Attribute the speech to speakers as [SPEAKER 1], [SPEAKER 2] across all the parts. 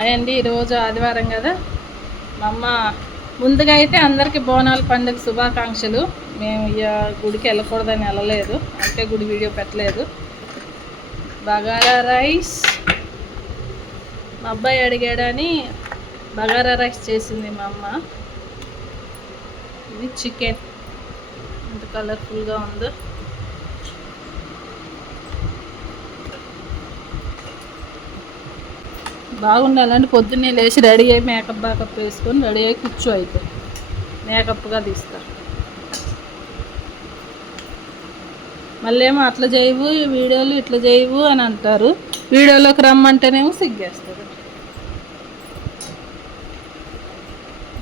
[SPEAKER 1] అయ్యండి ఈరోజు ఆదివారం కదా. మా అమ్మ ముందుగా అయితే అందరికీ బోనాల పండుగ శుభాకాంక్షలు. మేము ఇక గుడికి వెళ్ళకూడదని వెళ్ళలేదు. అంటే గుడి వీడియో పెట్టలేదు. బగారా రైస్ మా అబ్బాయి అడిగాడని బగారా రైస్ చేసింది మా అమ్మ. ఇది చికెన్. ఎంత కలర్ఫుల్గా ఉందో. బాగుండాలంటే పొద్దున్నే లేచి రెడీ అయ్యి మేకప్ బ్యాకప్ వేసుకొని రెడీ అయ్యి కూర్చో అయితే. మేకప్గా తీస్తారు. మళ్ళీ ఏమో అట్లా చేయవు ఈ వీడియోలు ఇట్లా చేయవు అని అంటారు. వీడియోలోకి రమ్మంటేనేమో సిగ్గేస్తారు.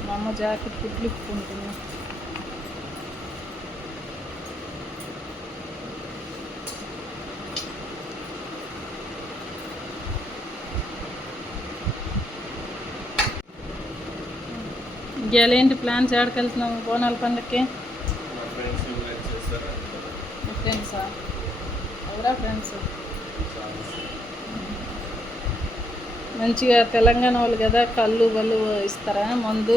[SPEAKER 1] మా అమ్మ జాకెట్ కుట్లు ఇప్పుకుంటుంది ఇంకేంటి ప్లాన్స్ ఎక్కడికి వెళ్తున్నాము బోనాల పండుగకి
[SPEAKER 2] ఫ్రెండ్స్
[SPEAKER 1] ఎవరా మంచిగా తెలంగాణ వాళ్ళు కదా కళ్ళు బళ్ళు ఇస్తారా? మందు?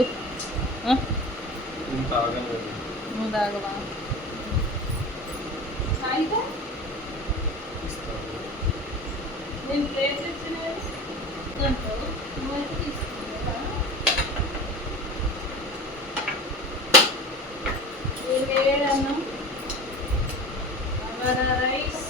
[SPEAKER 1] నువ్వు తాగవా అయితే నేను ప్లేస్ ఇచ్చినది అంటావు నువ్వైతే తీసుకున్నావా వేడి అన్నం బగారా రైస్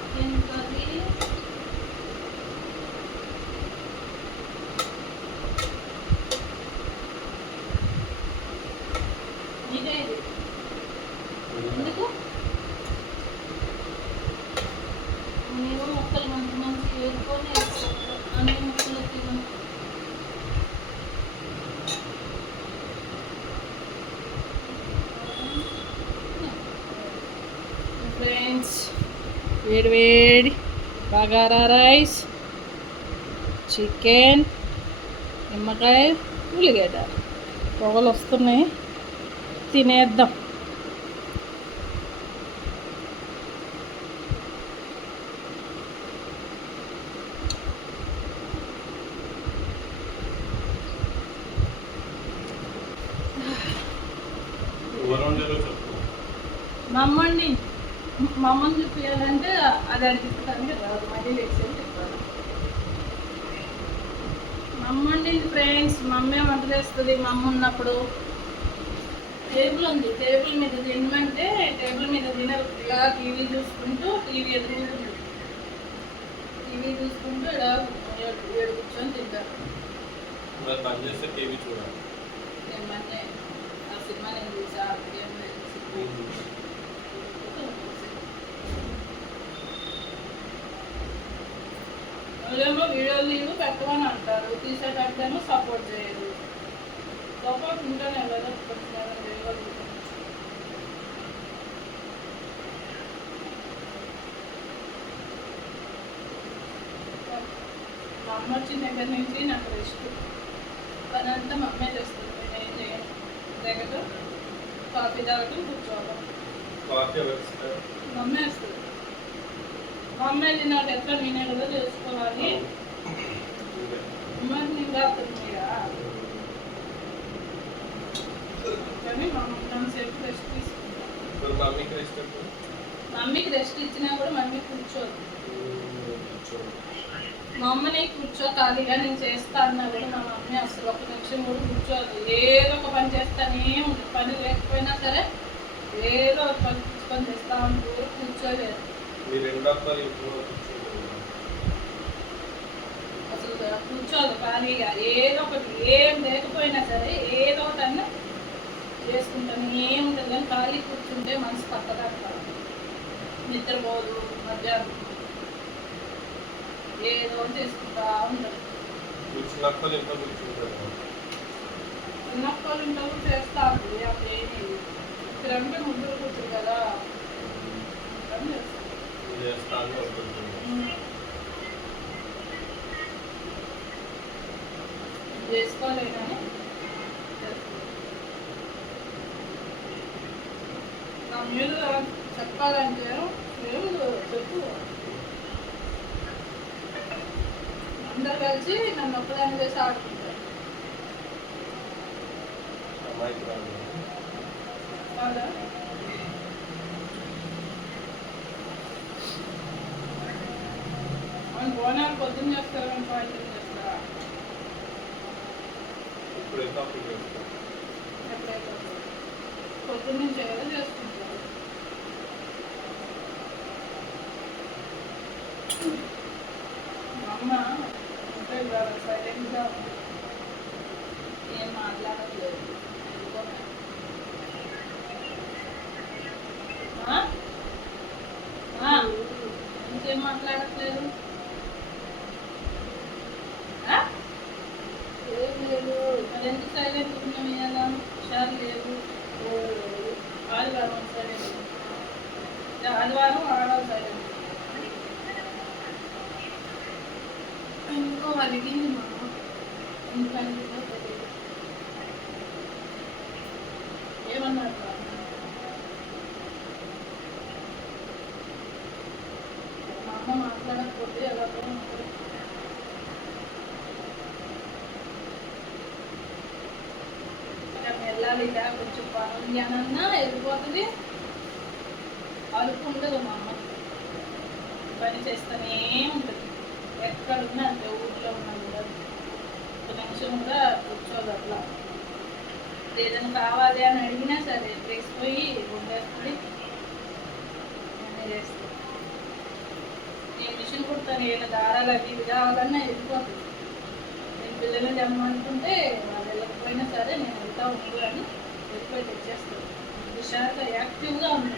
[SPEAKER 1] చికెన్ కర్రీ ఇదే ఇది. ఎందుకు? నేను మొక్కలు మంచి మంచి అన్ని మొక్కలు తిను. ఫ్రెండ్స్ వేడి వేడి బగారా రైస్ చికెన్ నిమ్మకాయ ఉల్లిగడ్డ. పొగలు వస్తున్నాయి. తినేద్దాం. మమ్మల్ని మమ్మల్ని చూపించాలంటే అది అడిగిస్తానికి రాదు మళ్ళీ లేచి చెప్తాను మా ఫ్రెండ్స్ మమ్మే వంట చేస్తుంది? మమ్మ ఉన్నప్పుడు టేబుల్ ఉంది. టేబుల్ మీద తినమంటే టేబుల్ మీద తినరు. ఇలా టీవీ చూసుకుంటూ టీవీ ఎదురుకుంటుంది టీవీ చూసుకుంటూ ఇలా ఏడు కూర్చొని తింటారు.
[SPEAKER 2] పని చేస్తే టీవీ చూడాలి.
[SPEAKER 1] ఆ సినిమా నేను చూసా. వాళ్ళేమో వీడియోలు పెట్టమని అంటారు. తీసేటప్పుడేమో సపోర్ట్ చేయరు సపోర్ట్ ఉంటేనే కదా కొంచెం చేయగలుగుతాం మా అమ్మ వచ్చిన దగ్గర నుంచి నాకు రెస్ట్. పని అంతా మా అమ్మే చేస్తుంది. నేను ఏం చేయను. దగ్గర కాఫీ తాగటం కూర్చోవడం
[SPEAKER 2] కాఫీ
[SPEAKER 1] మా అమ్మే వస్తుంది. మా అమ్మే తిన్నాక ఎట్లా నేనే కదా చేసుకోవాలి. మరి నేను కాకుండా కానీ మా అమ్మ సేపు రెస్ట్
[SPEAKER 2] మమ్మీకి రెస్ట్ ఎప్పుడు?
[SPEAKER 1] మమ్మీకి రెస్ట్ ఇచ్చినా కూడా మమ్మీ కూర్చోదు. మా అమ్మని కూర్చో ఖాళీగా నేను చేస్తా అన్నా కూడా మా మమ్మీ అసలు ఒక నిమిషం కూడా కూర్చోదు. ఏదో ఒక పని చేస్తానే ఉంది. పని లేకపోయినా సరే ఏదో ఒక పని కూర్చొని చేస్తా ఉంటూ కూర్చోలేదు. అసలు కూర్చోదు ఖాళీగా. ఏదో ఒకటి. ఏం లేకపోయినా సరే ఏదో ఒకటి అన్న చేసుకుంటాను. ఏముంటుంది కానీ ఖాళీ కూర్చుంటే మనసు పక్కగా నిద్రపోదు మధ్యాహ్నం. ఏదో చేసుకుంటా
[SPEAKER 2] కూర్చున్న అక్కలు ఇంట్లో
[SPEAKER 1] అప్పుడు ఏమి ఇక్కడంటే ముగ్గురు కూతురు కదా. చేస్తాను.
[SPEAKER 2] ఇది చేస్తాను అనుకుంటున్నాను
[SPEAKER 1] చేసుకోలే కానీ నా మీద చెప్పాలంటే మీరు చెప్పు. అందరు కలిసి నన్ను ఒక్కదాన్ని చేసి ఆడుకుంటారు. కాదా? బోనాలు పొద్దున్న చేస్తారు సాయంత్రం చేస్తారా?
[SPEAKER 2] ఇప్పుడు ఎంత
[SPEAKER 1] పొద్దున్న నుంచి ఏదో చేసుకుంటారు. మా అమ్మ ఇవాళ సైలెంట్గా ఏం మాట్లాడట్లేదు? ఇంకేం మాట్లాడట్లేదు? ఎందుకు సైలెంట్ ఉన్నాం ఇవాళ? హుషారు లేదు. ఆదివారం సైలెంట్ ఆదివారం ఆడవాళ్ళు సైలెంట్ ఇంకో అడిగింది మా అమ్మ. ఇంకా ఏమన్నారు మా అమ్మ? మాట్లాడకపోతే ఎలాగో ఉంటుంది. వెళ్ళాలి ఇలా కొంచెం పనుంది అని అన్నా వెళ్ళిపోతుంది అలుపు ఉండదు మా అమ్మ పని చేస్తూనే ఉంటుంది ఎక్కడున్నా అంతే కూడా కూర్చోదు అట్లా ఏదైనా కావాలి అని అడిగినా సరే అన్నీ చేస్తుంది నేను మిషన్ కుడతాను ఏదైనా దారాలు అవి ఇవి కావాలన్నా వెళ్ళిపోతుంది నేను పిల్లలు జమ్మనుకుంటే వాళ్ళు వెళ్ళకపోయినా సరే నేను వెళ్తా ఉండు అని వెళ్ళిపోయి తెచ్చేస్తాను. హుషారుగా యాక్టివ్గా
[SPEAKER 2] వచ్చింది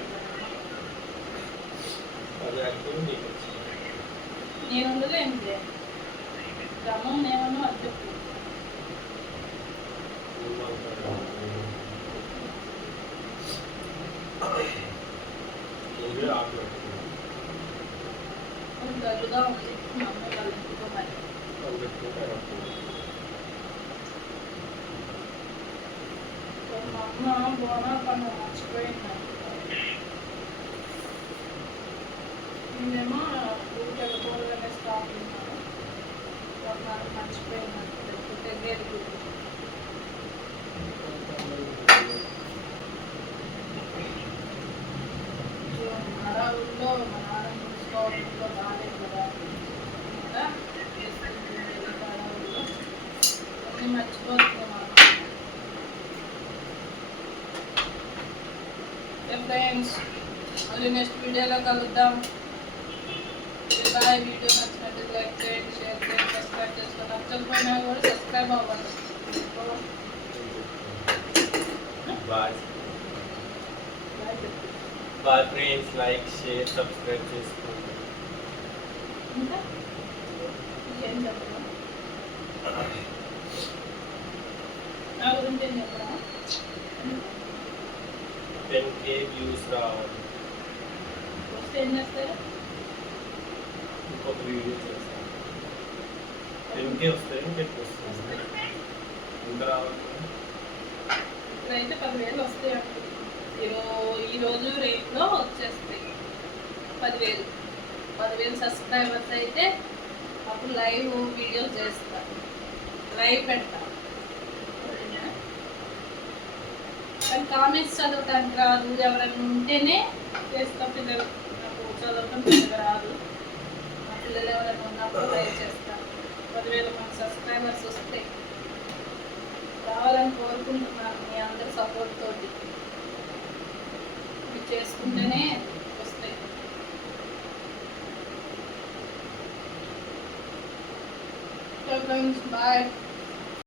[SPEAKER 1] నేను ఉండలేనులే క్రమం నేమన్నా అది
[SPEAKER 2] నువ్వు మాట్లాడాలి. నువ్వే ఆకలి
[SPEAKER 1] కొంచెం దగ్గుగా ఉంది మా అమ్మ వాళ్ళ ఇంటికో మరి
[SPEAKER 2] అది పెట్టుకుంటే అయిపోతుంది.
[SPEAKER 1] సో మా అమ్మ బోనాల పండుగ మర్చిపోయింది నేనేమో ఊరికి వెళ్ళకూడదనే స్టాప్ ఉన్నాను బోనాలు మర్చిపోయింది లేకపోతే లేదు సో మన ఊళ్ళో మా నాన్న చూసుకోవడంలో బాగాలేదు కదా ఇంకా చేసుకుంటుంది వెళ్ళి కాడ ఊళ్ళో అన్నీ మర్చిపోతుంది మా అమ్మ ఫ్రెండ్స్ మళ్ళీ నెక్స్ట్ వీడియోలో కలుద్దాం బాయ్ వీడియో నచ్చినట్టు లైక్ చేయండి షేర్ చేయండి సబ్స్క్రైబ్ చేసుకోండి నచ్చకపోయినా కూడా సబ్స్క్రైబ్ అవ్వండి
[SPEAKER 2] బాయ్
[SPEAKER 1] బాయ్ చెప్పు.
[SPEAKER 2] Bye friends like share subscribe చేసుకోండి
[SPEAKER 1] ఇంకా ఇంకేం ఏం చెప్పరా
[SPEAKER 2] టెన్ కే వ్యూస్ రావాలి.
[SPEAKER 1] వస్తే ఏం చేస్తారు?
[SPEAKER 2] ఇంకొక వీడియో చేస్తాను టెన్ కే వస్తాయి? ఇంకెక్కువ వస్తుంది ఎంత రావాలి?
[SPEAKER 1] ఇప్పుడైతే పదివేలు వస్తాయి అనుకుంటున్నాను ఈరో ఈరోజు రేట్లో వచ్చేస్తాయి. పదివేలు. పదివేలు సబ్స్క్రైబర్స్ అయితే అప్పుడు లైవ్ వీడియోస్ చేస్తా లైవ్ పెడతా కానీ కామెంట్స్ చదవటానికి రాదు ఎవరైనా ఉంటేనే చేస్తా పిల్లలు. నాకు చదవటం పిల్లలు రాదు. మా పిల్లలు ఎవరైనా ఉన్నప్పుడు ట్రై చేస్తాను పదివేల మంది సబ్స్క్రైబర్స్ వస్తాయి రావాలని కోరుకుంటున్నాను మీ అందరి సపోర్ట్ తోటి. మీరు చేసుకుంటేనే వస్తాయి. బాయ్